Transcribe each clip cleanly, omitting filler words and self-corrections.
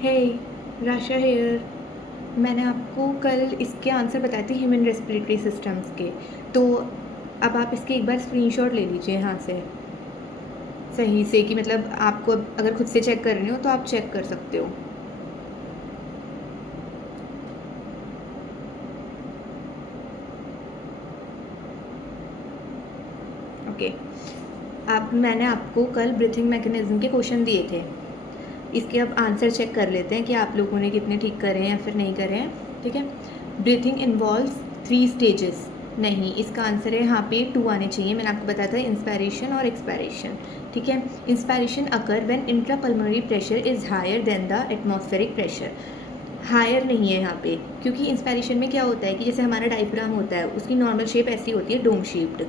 हे, Rasha hair. मैंने आपको कल इसके आंसर बताए थे ह्यूमन रेस्पिरेटरी सिस्टम्स के। तो अब आप इसके एक बार स्क्रीनशॉट ले लीजिए यहाँ से सही से, कि मतलब आपको अगर खुद से चेक करनी हो तो आप चेक कर सकते हो। ओके, अब मैंने आपको कल ब्रीथिंग मैकेनिज्म के क्वेश्चन दिए थे। इसके अब आंसर चेक कर लेते हैं कि आप लोगों ने कितने ठीक करे हैं या फिर नहीं करे हैं। ठीक है, ब्रीथिंग इन्वॉल्व्स 3 स्टेजेस। नहीं, इसका आंसर है यहाँ पे 2 आने चाहिए। मैंने आपको बताया था इंस्पायरेशन और एक्सपायरेशन। ठीक है, inspiration occur when intrapulmonary pressure is higher than the atmospheric pressure. Higher नहीं है यहाँ पे, क्योंकि इंस्पायरेशन में क्या होता है कि जैसे हमारा डायफ्राम होता है, उसकी नॉर्मल शेप ऐसी होती है, डोम शेप्ड।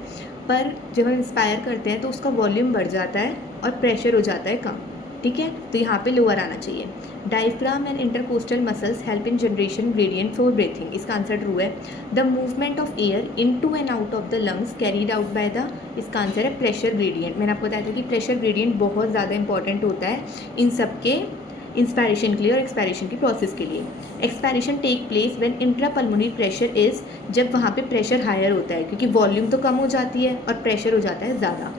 पर जब हम इंस्पायर करते हैं तो उसका वॉल्यूम बढ़ जाता है और प्रेशर हो जाता है कम। ठीक है, तो यहाँ पे लोअर आना चाहिए। Diaphragm and intercostal muscles help in generation gradient for breathing. इसका आंसर ट्रू है। The movement of air into and out of the lungs carried out by the, इसका आंसर है प्रेशर ग्रेडियंट। मैंने आपको बताया था कि प्रेशर ग्रेडियंट बहुत ज़्यादा इंपॉर्टेंट होता है इन सब के इंस्पायरेशन के लिए और एक्सपायरेशन की प्रोसेस के लिए। Expiration take place when intrapulmonary pressure is, जब वहाँ पे प्रेशर हायर होता है, क्योंकि वॉल्यूम तो कम हो जाती है और प्रेशर हो जाता है ज़्यादा।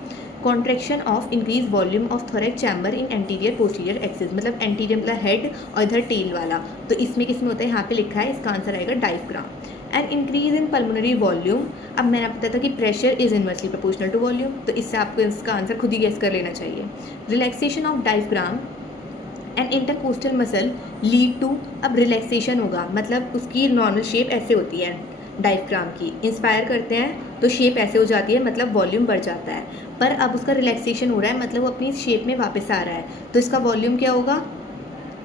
Contraction of increase volume of thorax chamber in anterior posterior axis, मतलब एंटीरियर मतलब हेड और इधर टेल वाला। तो इसमें किसमें होता है, यहाँ पे लिखा है, इसका आंसर आएगा diaphragm. And increase in pulmonary volume, अब मैंने आपको बताया था कि pressure is inversely proportional to volume, तो इससे आपको इसका आंसर खुद ही गेस कर लेना चाहिए। Relaxation of diaphragm and intercostal muscle lead to, अब रिलैक्सेशन होगा मतलब उसकी नॉर्मल शेप ऐसे होती है डायफ्राम की, इंस्पायर करते हैं तो शेप ऐसे हो जाती है, मतलब वॉल्यूम बढ़ जाता है। पर अब उसका रिलैक्सेशन हो रहा है, मतलब वो अपनी शेप में वापस आ रहा है, तो इसका वॉल्यूम क्या होगा,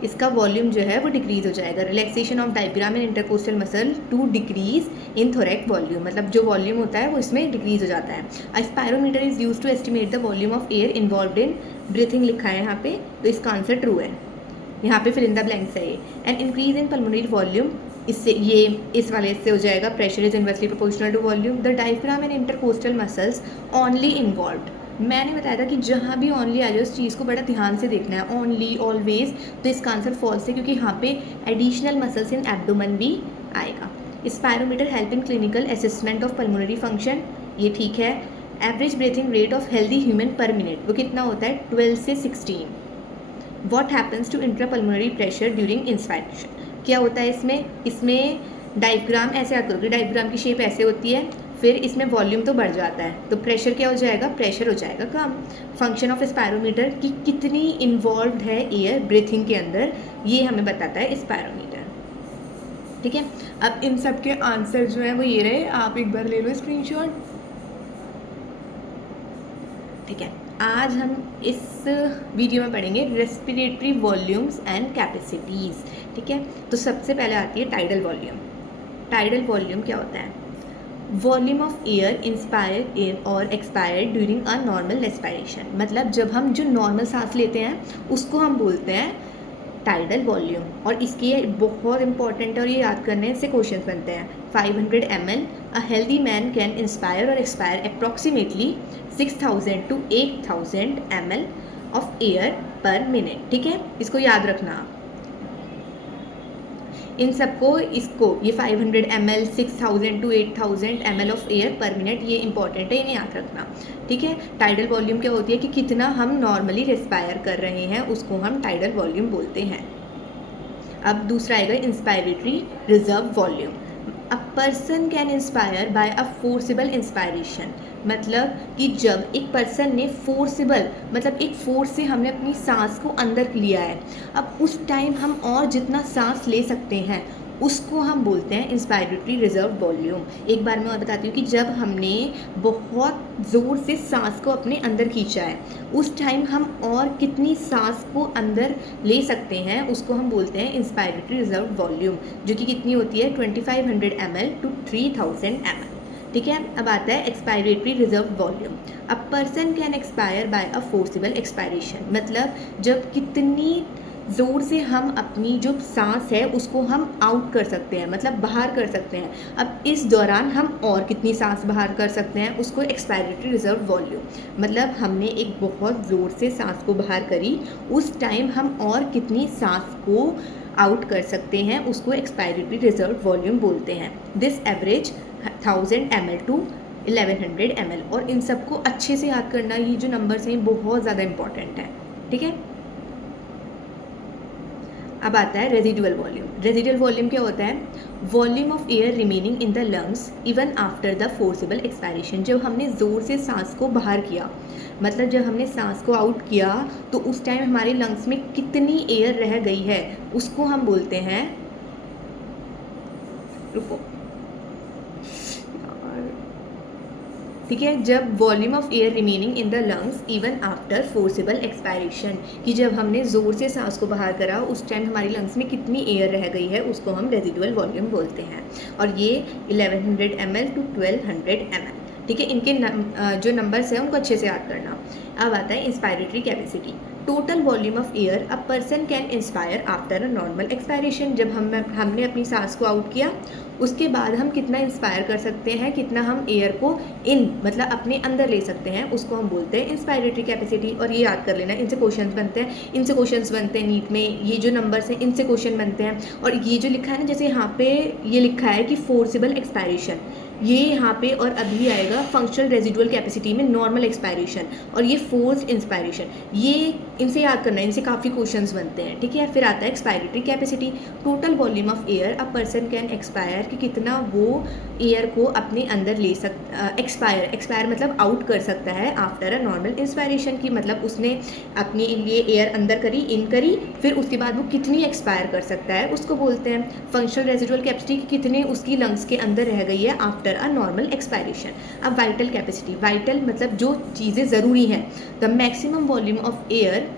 इसका वॉल्यूम जो है वो डिक्रीज हो जाएगा। Relaxation of diaphragm and intercostal muscle to decrease in thorax volume, मतलब जो वॉल्यूम होता है वो इसमें डिक्रीज हो जाता है। A spirometer is use to estimate the volume of air involved in breathing, लिखा है यहाँ पे, तो इसका आंसर ट्रू है। यहाँ पे फिर इन द ब्लैंक्स है ये। And increase in pulmonary volume, इससे ये इस वाले से हो जाएगा, pressure is inversely proportional to volume. The diaphragm and intercostal muscles only involved, मैंने बताया था कि जहाँ भी ओनली आ जाए उस चीज़ को बड़ा ध्यान से देखना है, ओनली ऑलवेज, तो इसका आंसर फॉल्स है, क्योंकि यहाँ पे एडिशनल मसल्स इन एब्डोमेन भी आएगा। Spirometer help in clinical assessment of pulmonary function, ये ठीक है। Average breathing rate of healthy human per minute वो कितना होता है, 12 से 16। What happens to intrapulmonary pressure during inspiration, क्या होता है इसमें डायफ्राम ऐसे याद करोगे, डायफ्राम की शेप ऐसे होती है, फिर इसमें वॉल्यूम तो बढ़ जाता है, तो प्रेशर क्या हो जाएगा, प्रेशर हो जाएगा कम। फंक्शन ऑफ स्पायरोमीटर कि कितनी इन्वॉल्व है एयर ब्रीथिंग के अंदर, ये हमें बताता है स्पायरोमीटर। ठीक है, अब इन सब के आंसर जो है वो ये रहे, आप एक बार ले लो स्क्रीनशॉट। ठीक है, आज हम इस वीडियो में पढ़ेंगे रेस्पिरेटरी वॉल्यूम्स एंड कैपेसिटीज़। ठीक है, तो सबसे पहले आती है टाइडल वॉल्यूम। टाइडल वॉल्यूम क्या होता है, volume of air inspired air और expired during a normal respiration, मतलब जब हम जो नॉर्मल सांस लेते हैं उसको हम बोलते हैं टाइडल वॉल्यूम। और इसकी ये बहुत इंपॉर्टेंट है और ये याद करने से क्वेश्चन बनते हैं। 500 ml, a healthy man can inspire और expire approximately 6000 to 8000 ml of air per minute. ठीक है, इसको याद रखना आप, इन सबको, इसको ये 500 ml, 6000 to 8000 ml of air per minute, ये इंपॉर्टेंट है, इन्हें याद रखना। ठीक है, टाइडल वॉल्यूम क्या होती है कि कितना हम नॉर्मली रेस्पायर कर रहे हैं उसको हम टाइडल वॉल्यूम बोलते हैं। अब दूसरा आएगा inspiratory reserve volume. A person can inspire by a forcible inspiration, मतलब कि जब एक पर्सन ने फोर्सिबल, मतलब एक फोर्स से हमने अपनी सांस को अंदर लिया है, अब उस टाइम हम और जितना सांस ले सकते हैं उसको हम बोलते हैं इंस्पायरेटरी रिजर्व वॉल्यूम। एक बार मैं और बताती हूँ कि जब हमने बहुत ज़ोर से सांस को अपने अंदर खींचा है, उस टाइम हम और कितनी सांस को अंदर ले सकते हैं उसको हम बोलते हैं इंस्पायरेटरी रिजर्व वॉल्यूम, जो कि कितनी होती है 2500 ml to 3000 ml। ठीक है, अब आता है expiratory reserve volume. A person can expire by a forcible expiration, मतलब जब कितनी ज़ोर से हम अपनी जो सांस है उसको हम आउट कर सकते हैं, मतलब बाहर कर सकते हैं। अब इस दौरान हम और कितनी सांस बाहर कर सकते हैं, उसको एक्सपायरेटरी रिजर्व वॉल्यूम, मतलब हमने एक बहुत ज़ोर से सांस को बाहर करी, उस टाइम हम और कितनी सांस को आउट कर सकते हैं, उसको एक्सपायरेटरी रिजर्व वॉल्यूम बोलते हैं। This average 1000 ml to 1100 ml। और इन सबको अच्छे से याद करना, ये जो नंबर्स हैं बहुत ज़्यादा इंपॉर्टेंट है, ठीक है। अब आता है रेजिडुअल वॉल्यूम। रेजिडुअल वॉल्यूम क्या होता है? Volume of air remaining in the lungs even after the forcible expiration. जब हमने ज़ोर से सांस को बाहर किया, मतलब जब हमने सांस को आउट किया, तो उस टाइम हमारे लंग्स में कितनी एयर रह गई है, उसको हम बोलते हैं, रुको, ठीक है, जब volume of air remaining in the lungs even after forcible expiration, कि जब हमने ज़ोर से सांस को बाहर करा उस टाइम हमारी लंग्स में कितनी एयर रह गई है, उसको हम रेजिडुअल वॉल्यूम बोलते हैं। और ये 1100 ml टू 1200 ml, ठीक है। इनके जो नंबर्स हैं उनको अच्छे से याद करना। अब आता है inspiratory capacity. Total volume of air a person can inspire after a normal expiration. जब हमने अपनी सांस को आउट किया, उसके बाद हम कितना इंस्पायर कर सकते हैं, कितना हम एयर को इन, मतलब अपने अंदर ले सकते हैं, उसको हम बोलते हैं इंस्पायरेटरी कैपेसिटी। और ये याद कर लेना, इनसे क्वेश्चंस बनते हैं, इनसे क्वेश्चंस बनते हैं नीट में, ये जो नंबर्स हैं इनसे क्वेश्चन बनते हैं। और ये जो लिखा है ना, जैसे यहाँ पे ये लिखा है कि फोर्सिबल एक्सपायरेशन, ये यहाँ पे और अभी आएगा फंक्शनल रेजिडुअल कैपेसिटी में नॉर्मल एक्सपायरेशन, और ये फोर्स्ड इंस्पायरेशन, ये इनसे याद करना है, इनसे काफ़ी क्वेश्चंस बनते हैं, ठीक है। फिर आता है expiratory capacity. Total volume of air a person can expire, कि कितना वो एयर को अपने अंदर ले एक्सपायर मतलब आउट कर सकता है आफ्टर अ नॉर्मल इंस्पायरेशन, की मतलब उसने अपने लिए एयर अंदर करी, इन करी, फिर उसके बाद वो कितनी एक्सपायर कर सकता है, उसको बोलते हैं फंक्शनल रेजिडुअल कैपेसिटी, कि कितने उसकी लंग्स के अंदर रह गई है आफ्टर अ नॉर्मल एक्सपायरेशन। अब वाइटल कैपेसिटी, वाइटल मतलब जो चीज़ें ज़रूरी हैं, the maximum volume of air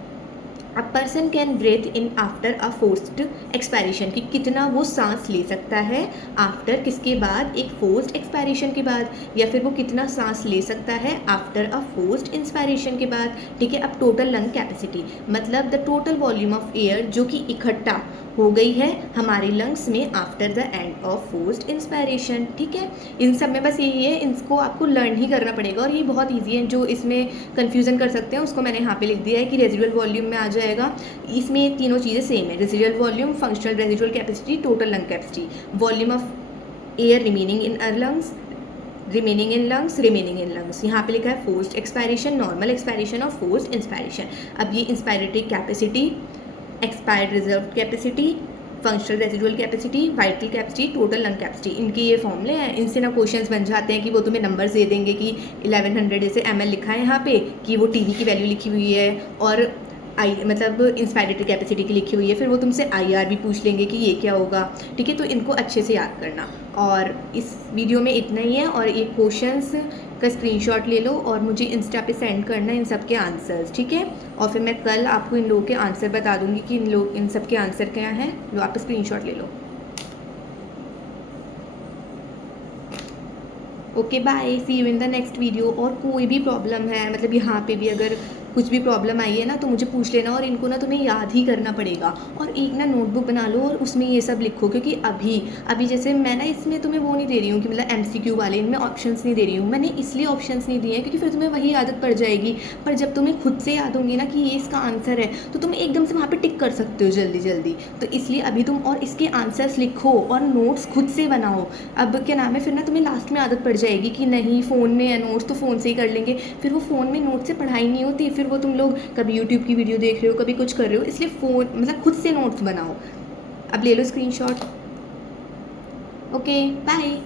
a person can breathe in after a forced expiration, कि कितना वो सांस ले सकता है आफ्टर किसके बाद, एक फोर्स्ड एक्सपायरेशन के बाद, या फिर वो कितना सांस ले सकता है आफ्टर अ फोर्स्ड इंस्पायरेशन के बाद, ठीक है। अब टोटल लंग कैपेसिटी, मतलब the total volume of air जो कि इकट्ठा हो गई है हमारे लंग्स में after the end of forced inspiration, ठीक है। इन सब में बस यही है, इनको आपको लर्न ही करना पड़ेगा, और ये बहुत ईजी है। जो इसमें कन्फ्यूज़न कर सकते हैं उसको मैंने यहाँ पे लिख दिया है कि रेजिडुअल वॉल्यूम में आ जाएगा। इसमें ये तीनों चीज़ें सेम है, residual volume, functional residual capacity, total lung capacity, volume of air remaining in lungs, remaining in lungs, यहाँ पे लिखा है फोर्स्ड एक्सपायरेशन, नॉर्मल एक्सपायरेशन और फोर्स्ड इंस्पायरेशन। अब ये inspiratory capacity, expired reserve capacity, functional residual capacity, vital capacity, total lung capacity, इनके ये फॉर्मूले हैं। इनसे ना क्वेश्चंस बन जाते हैं कि वो तुम्हें नंबर्स दे देंगे कि 1100 जैसे ml लिखा है यहाँ पे, कि वो टीवी की वैल्यू लिखी हुई है, और मतलब इंस्पायरेटरी कैपेसिटी की लिखी हुई है, फिर वो तुमसे IR भी पूछ लेंगे कि ये क्या होगा, ठीक है। तो इनको अच्छे से याद करना। और इस वीडियो में इतना ही है, और ये क्वेश्चंस का स्क्रीनशॉट ले लो और मुझे इंस्टा पे सेंड करना इन सब के आंसर्स, ठीक है। और फिर मैं कल आपको इन लोगों के आंसर बता दूंगी कि इन सब के आंसर क्या हैं। लो आप स्क्रीनशॉट ले लो। Okay bye, see you in the next video. और कोई भी प्रॉब्लम है, मतलब यहाँ पे भी अगर कुछ भी प्रॉब्लम आई है ना, तो मुझे पूछ लेना, और इनको ना तुम्हें याद ही करना पड़ेगा। और एक ना नोटबुक बना लो और उसमें ये सब लिखो, क्योंकि अभी जैसे मैं ना इसमें तुम्हें वो नहीं दे रही हूँ कि मतलब MCQ वाले, इनमें ऑप्शंस नहीं दे रही हूँ। मैंने इसलिए ऑप्शंस नहीं दिए हैं क्योंकि फिर तुम्हें वही आदत पड़ जाएगी। पर जब तुम्हें खुद से याद होंगी ना कि ये इसका आंसर है, तो तुम एकदम से वहाँ पर टिक कर सकते हो जल्दी जल्दी। तो इसलिए अभी तुम और इसके आंसर्स लिखो और नोट्स खुद से बनाओ। अब क्या नाम है, फिर ना तुम्हें लास्ट में आदत पड़ जाएगी कि नहीं फ़ोन में है नोट्स, तो फ़ोन से ही कर लेंगे। फिर वो फ़ोन में नोट्स से पढ़ाई नहीं होती, फिर वो तुम लोग कभी यूट्यूब की वीडियो देख रहे हो, कभी कुछ कर रहे हो। इसलिए फ़ोन मतलब खुद से नोट्स बनाओ। अब ले लो स्क्रीनशॉट। Okay bye.